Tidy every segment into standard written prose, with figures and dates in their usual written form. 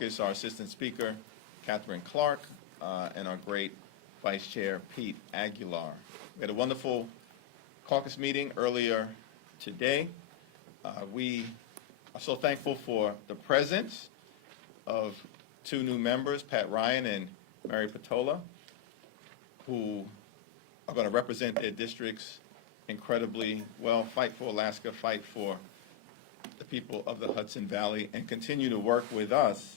Is our Assistant Speaker, Catherine Clark, and our great Vice Chair, Pete Aguilar. We had a wonderful caucus meeting earlier today. We are so thankful for the presence of two new members, Pat Ryan and Mary Peltola, who are going to represent their districts incredibly well, fight for Alaska, fight for the people of the Hudson Valley, and continue to work with us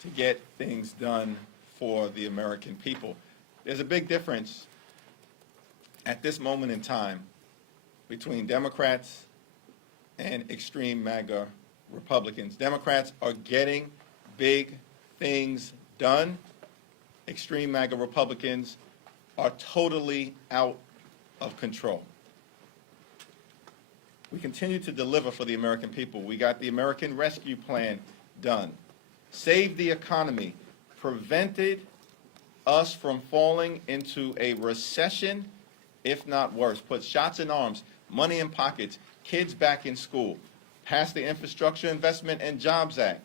to get things done for the American people. There's a big difference at this moment in time between Democrats and extreme MAGA Republicans. Democrats are getting big things done. Extreme MAGA Republicans are totally out of control. We continue to deliver for the American people. We got the American Rescue Plan done. Saved the economy, prevented us from falling into a recession, if not worse, put shots in arms, money in pockets, kids back in school, passed the Infrastructure Investment and Jobs Act,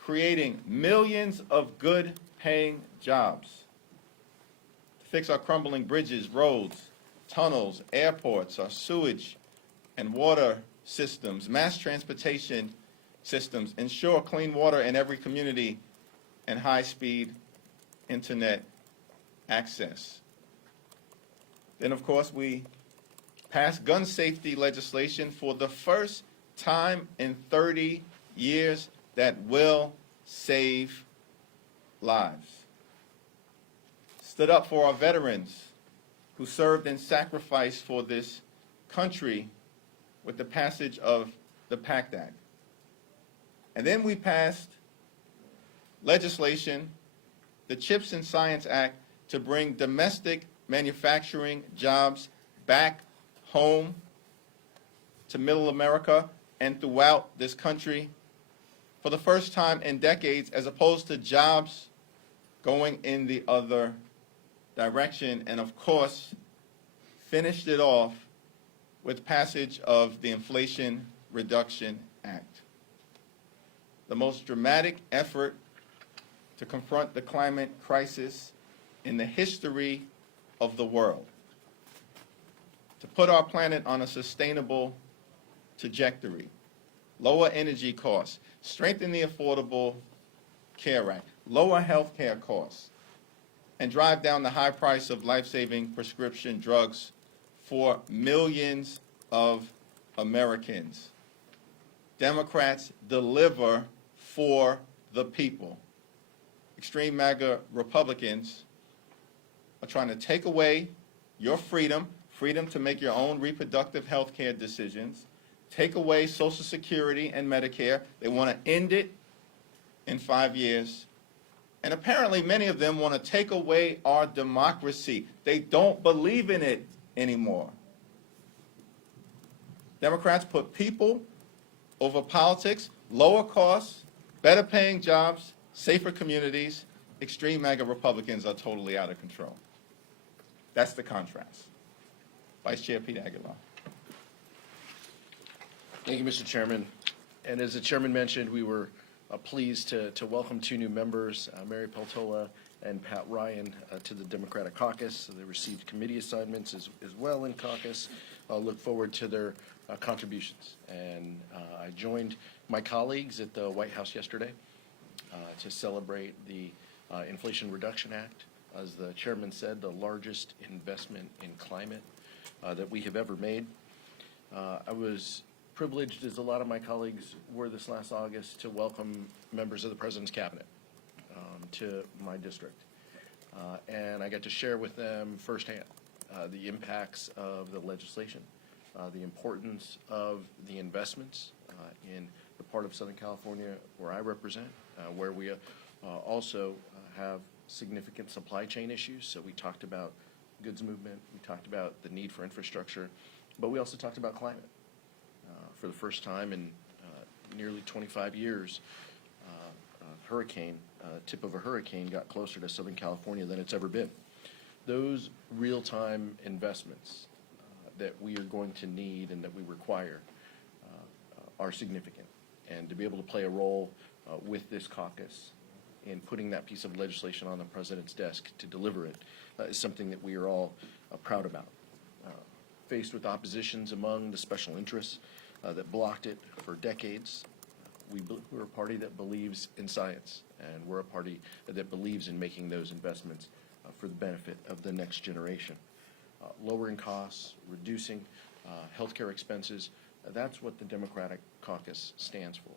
creating millions of good-paying jobs to fix our crumbling bridges, roads, tunnels, airports, our sewage and water systems, mass transportation systems, ensure clean water in every community, and high-speed internet access. Then, of course, we passed gun safety legislation for the first time in 30 years that will save lives. Stood up for our veterans who served and sacrificed for this country with the passage of the PACT Act. And then we passed legislation, the CHIPS and Science Act, to bring domestic manufacturing jobs back home to Middle America and throughout this country for the first time in decades, as opposed to jobs going in the other direction. And of course, finished it off with passage of the Inflation Reduction Act, the most dramatic effort to confront the climate crisis in the history of the world, to put our planet on a sustainable trajectory, lower energy costs, strengthen the Affordable Care Act, lower health care costs, and drive down the high price of life-saving prescription drugs for millions of Americans. Democrats deliver for the people. Extreme MAGA Republicans are trying to take away your freedom to make your own reproductive health care decisions, take away Social Security and Medicare. They want to end it in 5 years. And apparently many of them want to take away our democracy. They don't believe in it anymore. Democrats put people over politics, lower costs, better paying jobs, safer communities. Extreme MAGA Republicans are totally out of control. That's the contrast. Vice Chair Pete Aguilar. Thank you, Mr. Chairman. And as the Chairman mentioned, we were pleased to welcome two new members, Mary Peltola and Pat Ryan, to the Democratic Caucus. So they received committee assignments as well in caucus. I'll look forward to their contributions. And I joined my colleagues at the White House yesterday to celebrate the Inflation Reduction Act. As the Chairman said, the largest investment in climate that we have ever made. I was privileged, as a lot of my colleagues were this last August, to welcome members of the President's Cabinet to my district. And I got to share with them firsthand the impacts of the legislation, the importance of the investments in the part of Southern California where I represent, where we also have significant supply chain issues. So we talked about goods movement, we talked about the need for infrastructure, but we also talked about climate. For the first time in nearly 25 years, tip of a hurricane got closer to Southern California than it's ever been. Those real-time investments that we are going to need and that we require are significant. And to be able to play a role with this caucus in putting that piece of legislation on the president's desk to deliver it is something that we are all proud about. Faced with oppositions among the special interests that blocked it for decades, we're a party that believes in science, and we're a party that believes in making those investments for the benefit of the next generation. Lowering costs, reducing healthcare expenses, that's what the Democratic Caucus stands for.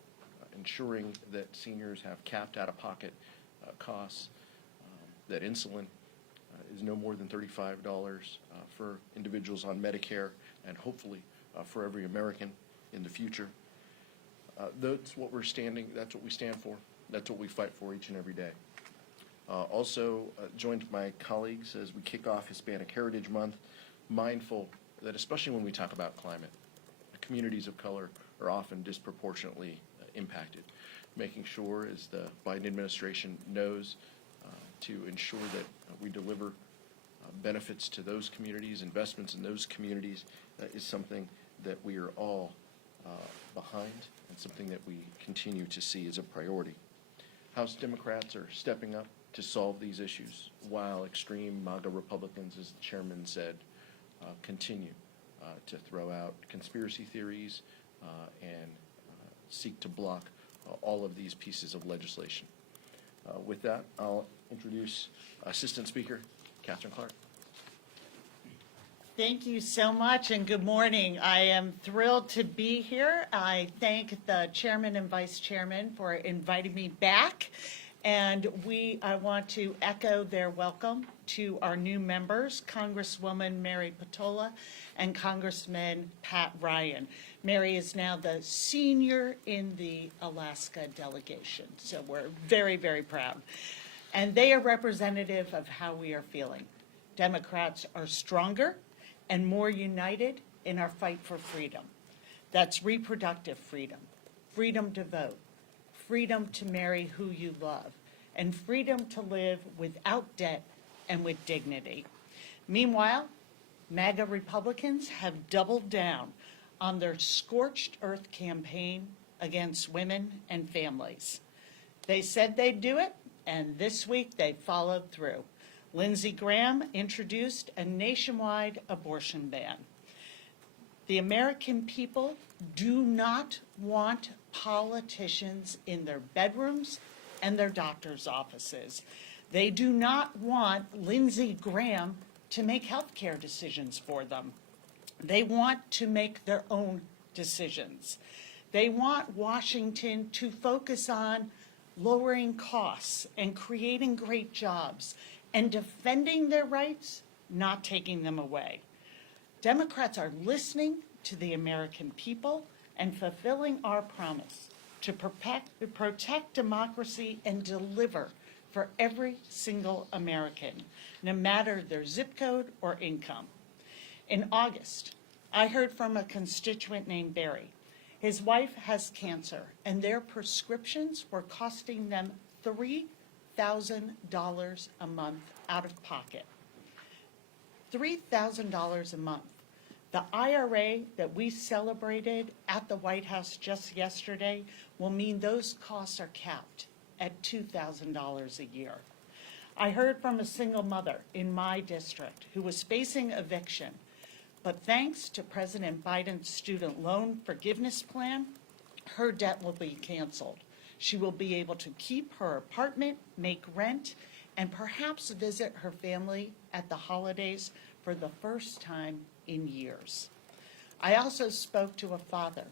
Ensuring that seniors have capped out-of-pocket costs, that insulin is no more than $35 for individuals on Medicare, and hopefully for every American in the future. That's what we stand for. That's what we fight for each and every day. Also joined my colleagues as we kick off Hispanic Heritage Month, mindful that especially when we talk about climate, communities of color are often disproportionately impacted. Making sure, as the Biden administration knows, to ensure that we deliver benefits to those communities, investments in those communities, is something that we are all behind and something that we continue to see as a priority. House Democrats are stepping up to solve these issues, while extreme MAGA Republicans, as the chairman said, continue to throw out conspiracy theories and seek to block all of these pieces of legislation. With that, I'll introduce Assistant Speaker Catherine Clark. Thank you so much, and good morning. I am thrilled to be here. I thank the chairman and vice chairman for inviting me back, and I want to echo their welcome to our new members, Congresswoman Mary Peltola and Congressman Pat Ryan. Mary is now the senior in the Alaska delegation, so we're very, very proud. And they are representative of how we are feeling. Democrats are stronger and more united in our fight for freedom. That's reproductive freedom, freedom to vote, freedom to marry who you love, and freedom to live without debt and with dignity. Meanwhile, MAGA Republicans have doubled down on their scorched earth campaign against women and families. They said they'd do it, and this week they followed through. Lindsey Graham introduced a nationwide abortion ban. The American people do not want politicians in their bedrooms and their doctor's offices. They do not want Lindsey Graham to make health care decisions for them. They want to make their own decisions. They want Washington to focus on lowering costs and creating great jobs and defending their rights, not taking them away. Democrats are listening to the American people and fulfilling our promise to protect democracy and deliver for every single American, no matter their zip code or income. In August, I heard from a constituent named Barry. His wife has cancer, and their prescriptions were costing them $3,000 a month out of pocket. $3,000 a month. The IRA that we celebrated at the White House just yesterday will mean those costs are capped at $2,000 a year. I heard from a single mother in my district who was facing eviction, but thanks to President Biden's student loan forgiveness plan, her debt will be canceled. She will be able to keep her apartment, make rent, and perhaps visit her family at the holidays for the first time in years. I also spoke to a father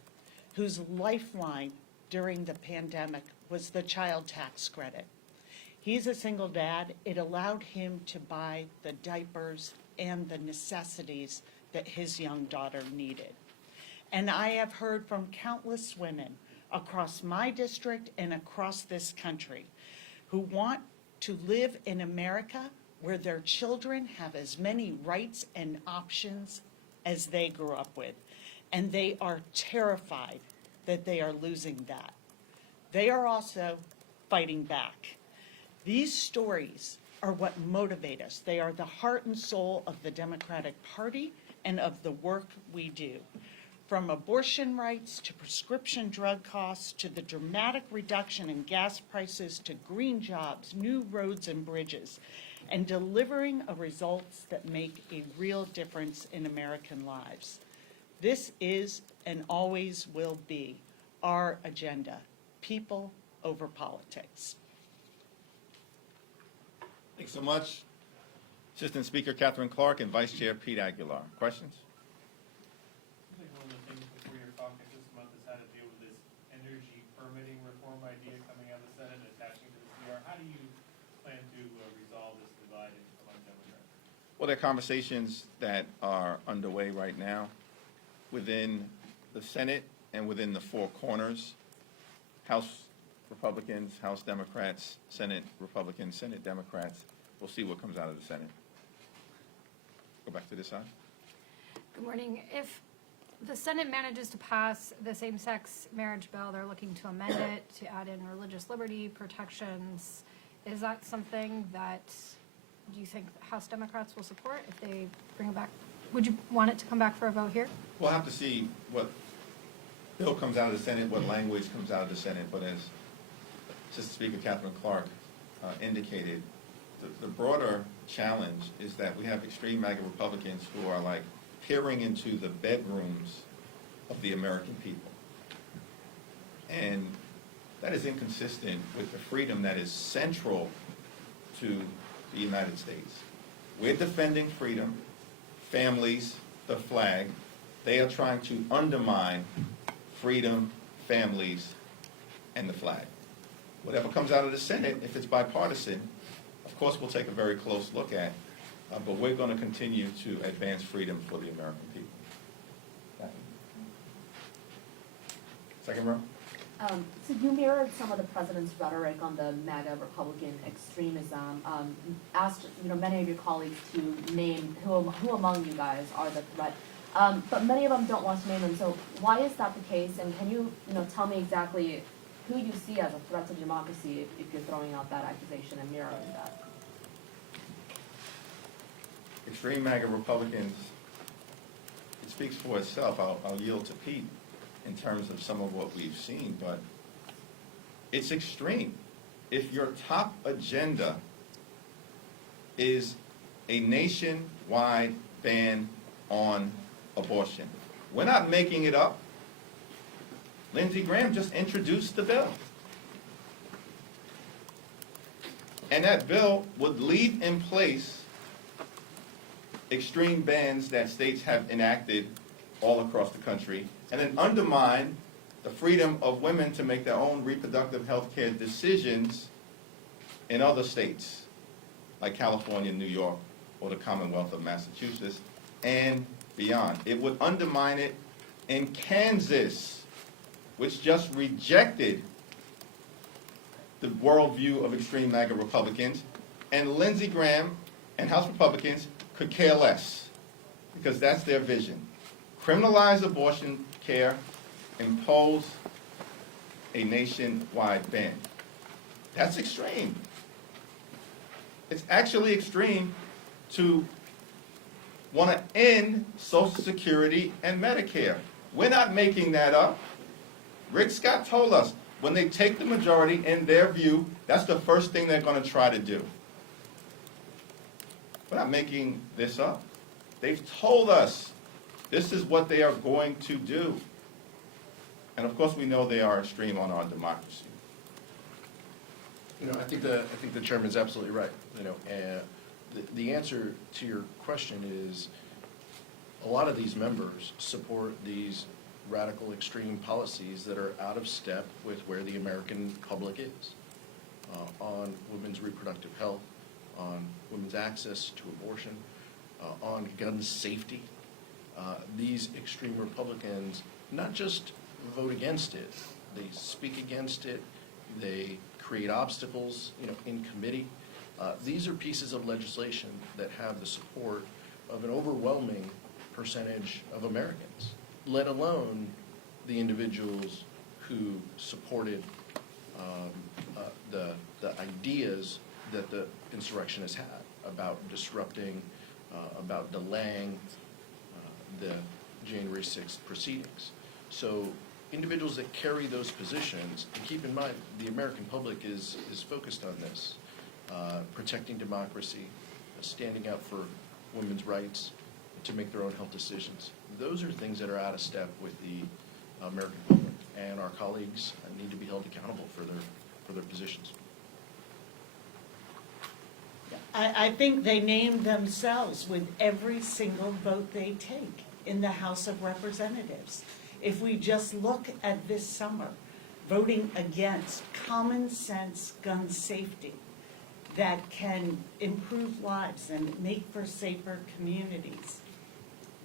whose lifeline during the pandemic was the child tax credit. He's a single dad. It allowed him to buy the diapers and the necessities that his young daughter needed. And I have heard from countless women across my district and across this country who want to live in America where their children have as many rights and options as they grew up with. And they are terrified that they are losing that. They are also fighting back. These stories are what motivate us. They are the heart and soul of the Democratic Party and of the work we do. From abortion rights to prescription drug costs to the dramatic reduction in gas prices to green jobs, new roads and bridges, and delivering results that make a real difference in American lives. This is and always will be our agenda, people over politics. Thanks so much. Assistant Speaker Catherine Clark and Vice Chair Pete Aguilar. Questions? I think one of the things before your caucus this month has had to deal with this energy permitting reform idea coming out of the Senate and attaching to the CR. How do you plan to resolve this divide among Democrats? Well, there are conversations that are underway right now within the Senate and within the four corners. House Republicans, House Democrats, Senate Republicans, Senate Democrats. We'll see what comes out of the Senate. Go back to this side. Good morning. If the Senate manages to pass the same-sex marriage bill, they're looking to amend it to add in religious liberty protections. Is that something that do you think House Democrats will support if they bring it back? Would you want it to come back for a vote here? We'll have to see what bill comes out of the Senate, what language comes out of the Senate. But as Assistant Speaker Catherine Clark indicated, the broader challenge is that we have extreme MAGA Republicans who are like peering into the bedrooms of the American people. And that is inconsistent with the freedom that is central to the United States. We're defending freedom, families, the flag. They are trying to undermine freedom, families, and the flag. Whatever comes out of the Senate, if it's bipartisan, of course we'll take a very close look at, but we're going to continue to advance freedom for the American people. Second row. So you mirrored some of the president's rhetoric on the MAGA Republican extremism. Asked many of your colleagues to name who among you guys are the threat, but many of them don't want to name them. So why is that the case? And can you tell me exactly who you see as a threat to democracy if you're throwing out that accusation and mirroring that? Extreme MAGA Republicans, it speaks for itself. I'll yield to Pete in terms of some of what we've seen, but it's extreme. If your top agenda is a nationwide ban on abortion, we're not making it up. Lindsey Graham just introduced the bill. And that bill would leave in place extreme bans that states have enacted all across the country, and then undermine the freedom of women to make their own reproductive health care decisions in other states, like California, New York, or the Commonwealth of Massachusetts, and beyond. It would undermine it in Kansas, which just rejected the worldview of extreme MAGA Republicans, and Lindsey Graham and House Republicans could care less, because that's their vision. Criminalize abortion care, impose a nationwide ban. That's extreme. It's actually extreme to want to end Social Security and Medicare. We're not making that up. Rick Scott told us, when they take the majority, in their view, that's the first thing they're going to try to do. We're not making this up. They've told us this is what they are going to do. And of course, we know they are extreme on our democracy. I think the chairman's absolutely right. The answer to your question is a lot of these members support these radical extreme policies that are out of step with where the American public is on women's reproductive health, on women's access to abortion, on gun safety. These extreme Republicans not just vote against it, they speak against it, they create obstacles, in committee. These are pieces of legislation that have the support of an overwhelming percentage of Americans, let alone the individuals who supported the ideas that the insurrection has had about disrupting, about delaying January 6th proceedings. So individuals that carry those positions, and keep in mind, the American public is focused on this, protecting democracy, standing up for women's rights to make their own health decisions. Those are things that are out of step with the American public, and our colleagues need to be held accountable for their positions. I think they name themselves with every single vote they take in the House of Representatives. If we just look at this summer, voting against common sense gun safety that can improve lives and make for safer communities.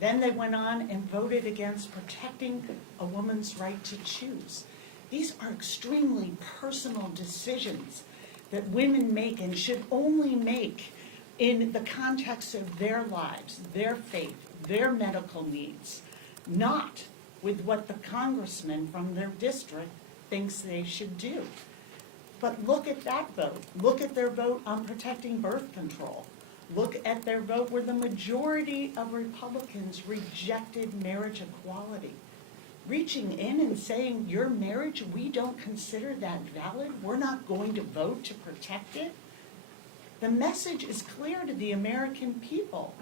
Then they went on and voted against protecting a woman's right to choose. These are extremely personal decisions that women make and should only make in the context of their lives, their faith, their medical needs, not with what the congressman from their district thinks they should do. But look at that vote. Look at their vote on protecting birth control. Look at their vote where the majority of Republicans rejected marriage equality. Reaching in and saying, your marriage, we don't consider that valid, we're not going to vote to protect it. The message is clear to the American people,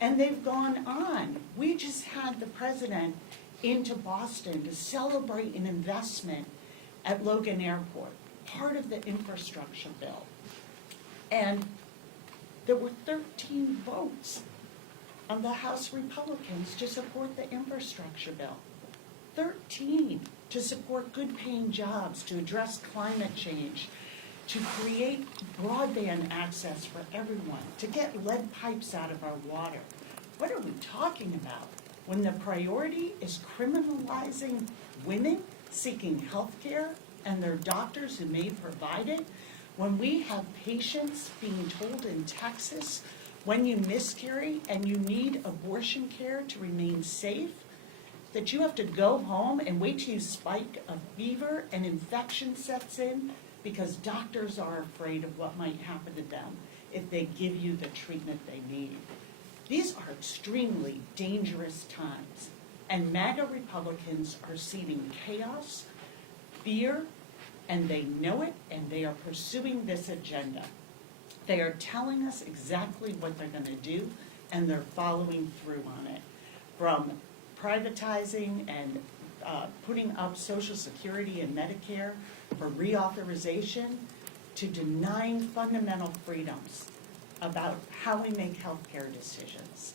and they've gone on. We just had the president into Boston to celebrate an investment at Logan Airport, part of the infrastructure bill. And there were 13 votes on the House Republicans to support the infrastructure bill. 13 to support good-paying jobs, to address climate change, to create broadband access for everyone, to get lead pipes out of our water. What are we talking about when the priority is criminalizing women seeking health care and their doctors who may provide it? When we have patients being told in Texas, when you miscarry and you need abortion care to remain safe, that you have to go home and wait till you spike a fever and infection sets in because doctors are afraid of what might happen to them if they give you the treatment they need. These are extremely dangerous times, and MAGA Republicans are seeding chaos, fear, and they know it, and they are pursuing this agenda. They are telling us exactly what they're going to do, and they're following through on it. From privatizing and putting up Social Security and Medicare for reauthorization to denying fundamental freedoms about how we make healthcare decisions.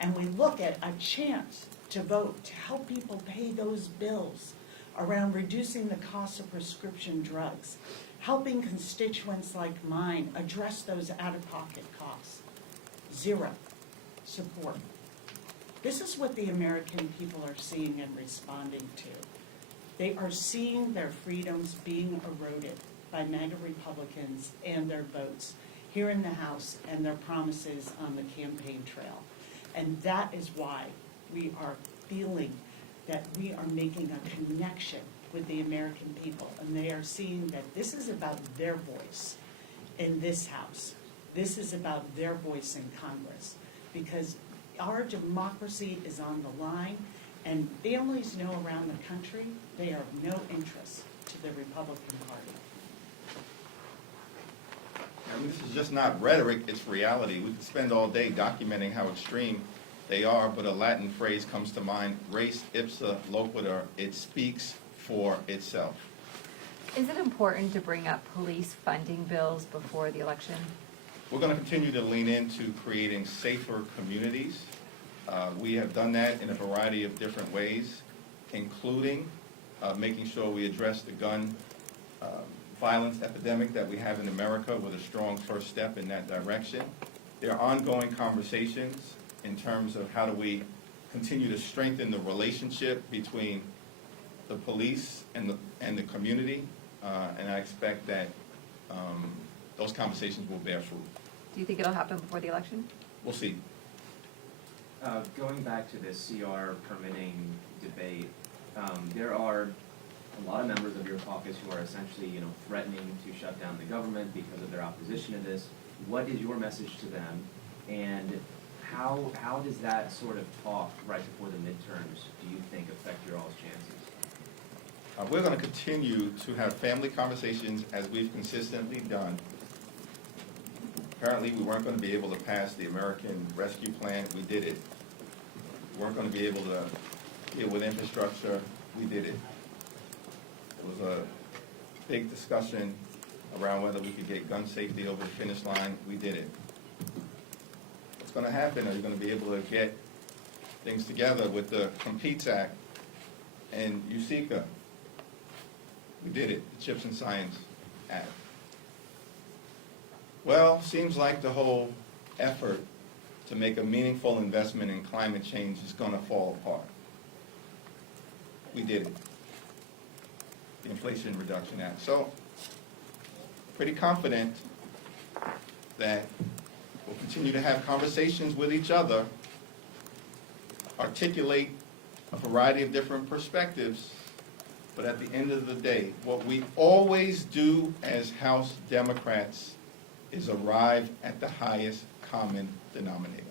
And we look at a chance to vote to help people pay those bills around reducing the cost of prescription drugs, helping constituents like mine address those out-of-pocket costs. Zero support. This is what the American people are seeing and responding to. They are seeing their freedoms being eroded by MAGA Republicans and their votes here in the House and their promises on the campaign trail. And that is why we are feeling that we are making a connection with the American people, and they are seeing that this is about their voice in this House. This is about their voice in Congress, because our democracy is on the line, and families know around the country they are of no interest to the Republican Party. And this is just not rhetoric, it's reality. We could spend all day documenting how extreme they are, but a Latin phrase comes to mind, res ipsa loquitur, it speaks for itself. Is it important to bring up police funding bills before the election? We're going to continue to lean into creating safer communities. We have done that in a variety of different ways, including making sure we address the gun violence epidemic that we have in America with a strong first step in that direction. There are ongoing conversations in terms of how do we continue to strengthen the relationship between the police and the community, and I expect that those conversations will bear fruit. Do you think it'll happen before the election? We'll see. Going back to the CR permitting debate, there are a lot of members of your caucus who are essentially, threatening to shut down the government because of their opposition to this. What is your message to them, and how does that sort of talk right before the midterms, do you think, affect your all's chances? We're going to continue to have family conversations as we've consistently done. Apparently, we weren't going to be able to pass the American Rescue Plan. We did it. We weren't going to be able to deal with infrastructure. We did it. There was a big discussion around whether we could get gun safety over the finish line. We did it. What's going to happen? Are you going to be able to get things together with the Competes Act and USICA? We did it, the CHIPS and Science Act. Well, seems like the whole effort to make a meaningful investment in climate change is going to fall apart. We did it. The Inflation Reduction Act. So, pretty confident that we'll continue to have conversations with each other, articulate a variety of different perspectives, but at the end of the day, what we always do as House Democrats is arrive at the highest common denominator.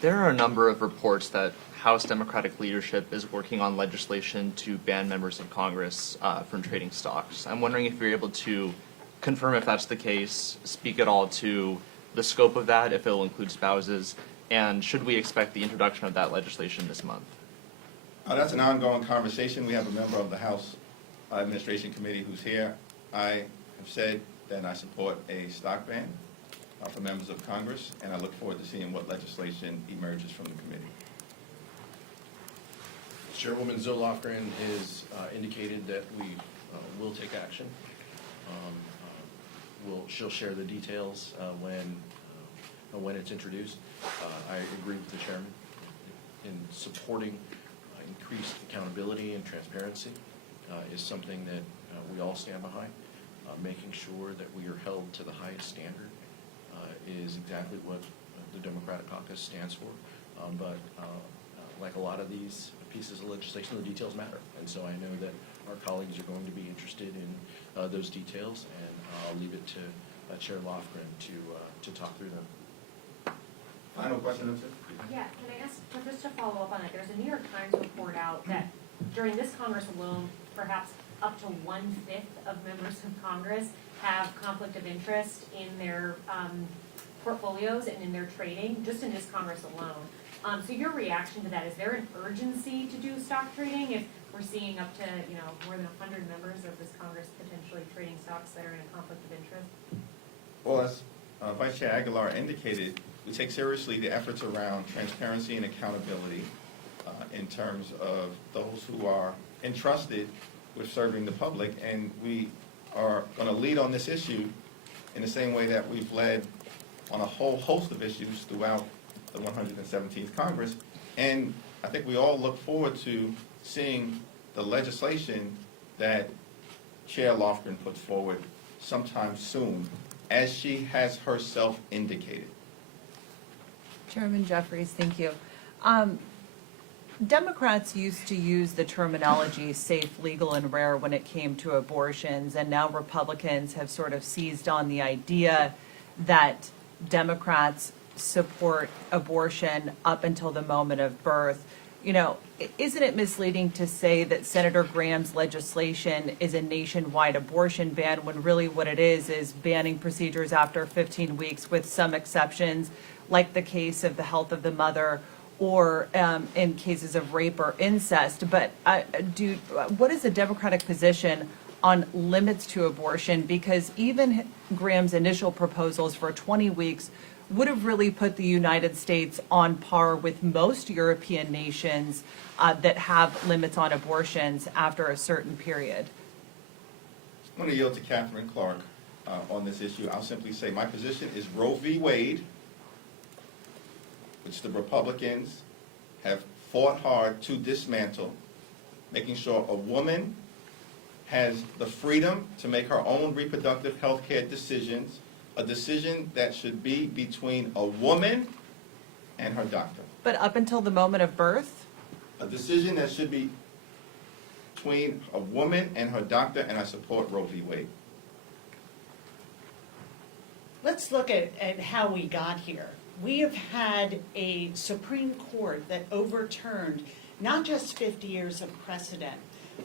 There are a number of reports that House Democratic leadership is working on legislation to ban members of Congress from trading stocks. I'm wondering if you're able to confirm if that's the case, speak at all to the scope of that, if it will include spouses, and should we expect the introduction of that legislation this month? That's an ongoing conversation. We have a member of the House Administration Committee who's here. I have said that I support a stock ban for members of Congress, and I look forward to seeing what legislation emerges from the committee. Chairwoman Zoe Lofgren has indicated that we will take action. She'll share the details when it's introduced. I agree with the chairman in supporting increased accountability and transparency is something that we all stand behind. Making sure that we are held to the highest standard is exactly what the Democratic Caucus stands for. But like a lot of these pieces of legislation, the details matter. And so I know that our colleagues are going to be interested in those details, and I'll leave it to Chair Lofgren to talk through them. Final question, sir? Yeah, can I ask, just to follow up on it, there's a New York Times report out that during this Congress alone, perhaps up to 1/5 of members of Congress have conflict of interest in their portfolios and in their trading, just in this Congress alone. So your reaction to that, is there an urgency to do stock trading if we're seeing up to, more than 100 members of this Congress potentially trading stocks that are in a conflict of interest? Well, as Vice Chair Aguilar indicated, we take seriously the efforts around transparency and accountability in terms of those who are entrusted with serving the public, and we are going to lead on this issue in the same way that we've led on a whole host of issues throughout the 117th Congress. And I think we all look forward to seeing the legislation that Chair Lofgren puts forward sometime soon, as she has herself indicated. Chairman Jeffries, thank you. Democrats used to use the terminology safe, legal, and rare when it came to abortions, and now Republicans have sort of seized on the idea that Democrats support abortion up until the moment of birth. Isn't it misleading to say that Senator Graham's legislation is a nationwide abortion ban when really what it is banning procedures after 15 weeks with some exceptions, like the case of the health of the mother or in cases of rape or incest? But what is the Democratic position on limits to abortion? Because even Graham's initial proposals for 20 weeks would have really put the United States on par with most European nations that have limits on abortions after a certain period. I'm going to yield to Catherine Clark on this issue. I'll simply say my position is Roe v. Wade, which the Republicans have fought hard to dismantle, making sure a woman has the freedom to make her own reproductive health care decisions, a decision that should be between a woman and her doctor. But up until the moment of birth? A decision that should be between a woman and her doctor, and I support Roe v. Wade. Let's look at how we got here. we have had a Supreme Court that overturned not just 50 years of precedent,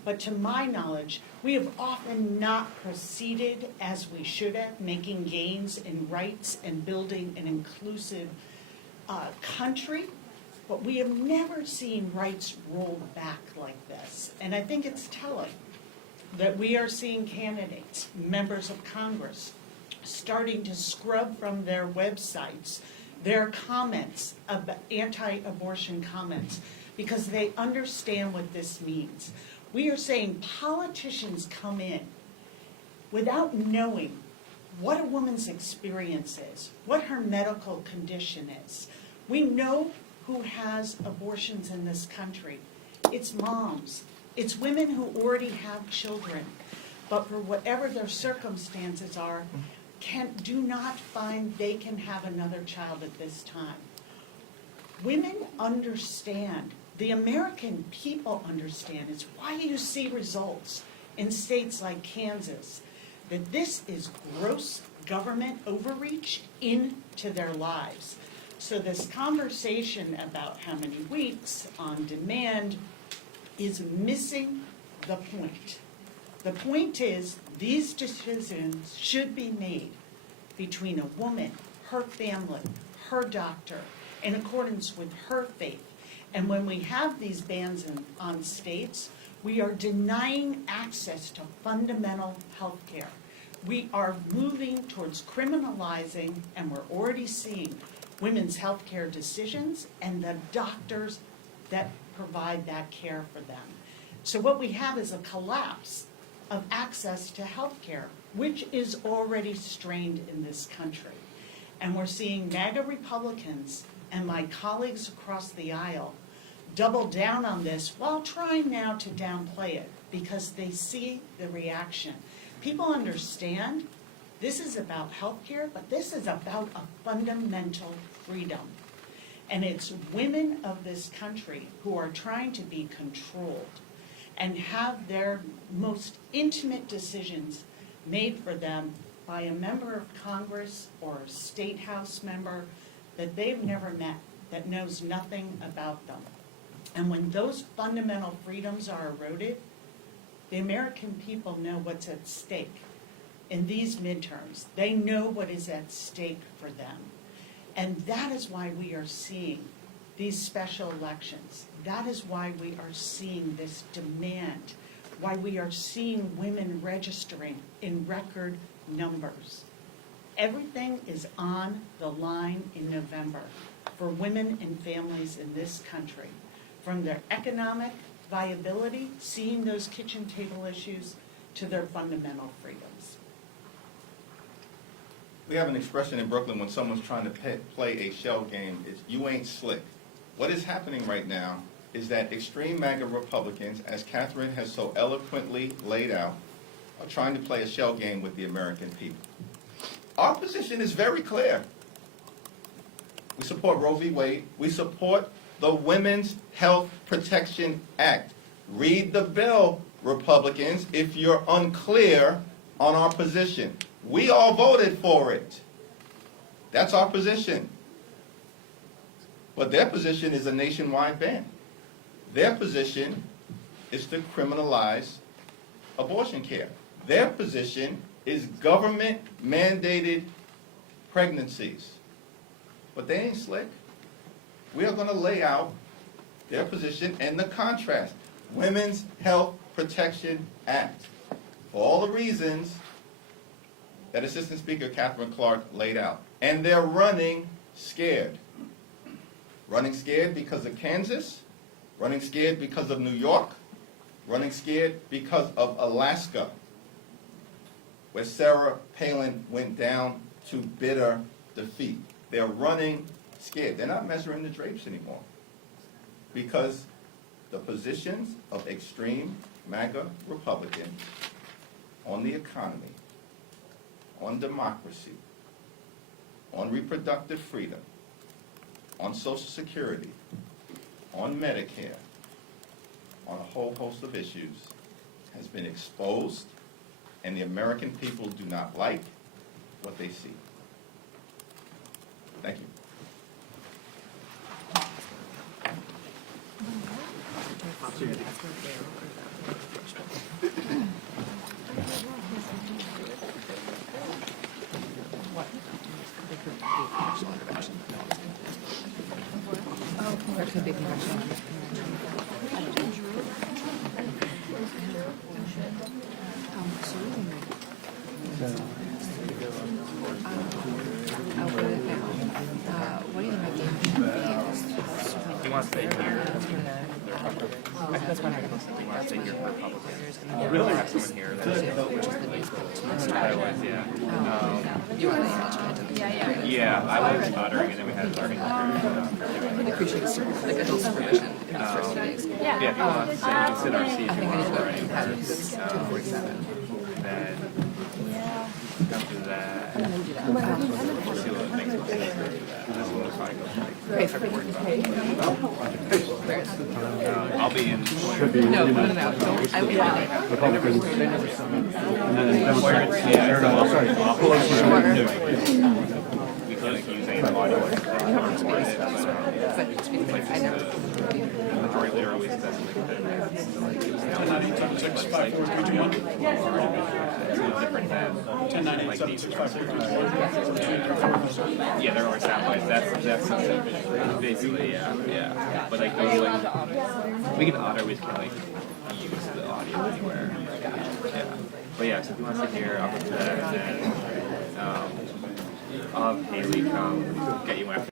but to my knowledge, we have often not proceeded as we should have, making gains in rights and building an inclusive country. But we have never seen rights rolled back like this. And I think it's telling that we are seeing candidates, members of Congress, starting to scrub from their websites their comments, anti-abortion comments, because they understand what this means. We are saying politicians come in without knowing what a woman's experience is, what her medical condition is. We know who has abortions in this country. It's moms. It's women who already have children, but for whatever their circumstances are, do not find they can have another child at this time. Women understand. The American people understand. It's why you see results in states like Kansas, that this is gross government overreach into their lives. So this conversation about how many weeks on demand is missing the point. The point is, these decisions should be made between a woman, her family, her doctor, in accordance with her faith. And when we have these bans on states, we are denying access to fundamental health care. We are moving towards criminalizing, and we're already seeing women's health care decisions and the doctors that provide that care for them. So what we have is a collapse of access to health care, which is already strained in this country. And we're seeing MAGA Republicans and my colleagues across the aisle double down on this while trying now to downplay it because they see the reaction. People understand this is about health care, but this is about a fundamental freedom. And it's women of this country who are trying to be controlled and have their most intimate decisions made for them by a member of Congress or a state house member that they've never met, that knows nothing about them. And when those fundamental freedoms are eroded, the American people know what's at stake in these midterms. They know what is at stake for them. And that is why we are seeing these special elections. That is why we are seeing this demand, why we are seeing women registering in record numbers. Everything is on the line in November for women and families in this country, from their economic viability, seeing those kitchen table issues, to their fundamental freedoms. We have an expression in Brooklyn when someone's trying to play a shell game, it's "you ain't slick." What is happening right now is that extreme MAGA Republicans, as Catherine has so eloquently laid out, are trying to play a shell game with the American people. Our position is very clear. We support Roe v. Wade. We support the Women's Health Protection Act. Read the bill, Republicans, if you're unclear on our position. We all voted for it. That's our position. But their position is a nationwide ban. Their position is to criminalize abortion care. Their position is government-mandated pregnancies. But they ain't slick. We are going to lay out their position and the contrast. Women's Health Protection Act. For all the reasons that Assistant Speaker Catherine Clark laid out. And they're running scared. Running scared because of Kansas, running scared because of New York, running scared because of Alaska, where Sarah Palin went down to bitter defeat. They're running scared. They're not measuring the drapes anymore because the positions of extreme MAGA Republicans on the economy, on democracy, on reproductive freedom, on Social Security, on Medicare, on a whole host of issues, has been exposed, and the American people do not like what they see. Thank you. Yeah, I was uttering and then we had learning. Yeah, if you want, so you can sit or see if you want to write. Then after that, we'll see what makes most sense to do that. This one was fine. I'll be in. We couldn't use any of the audio. The majority leader always does yeah, there are satellites. That's basically yeah. But like those like we can auto, we can like use the audio anywhere. Yeah. But yeah, so if you want to sit here, I'll go to that and then I'll have Haley come get you after.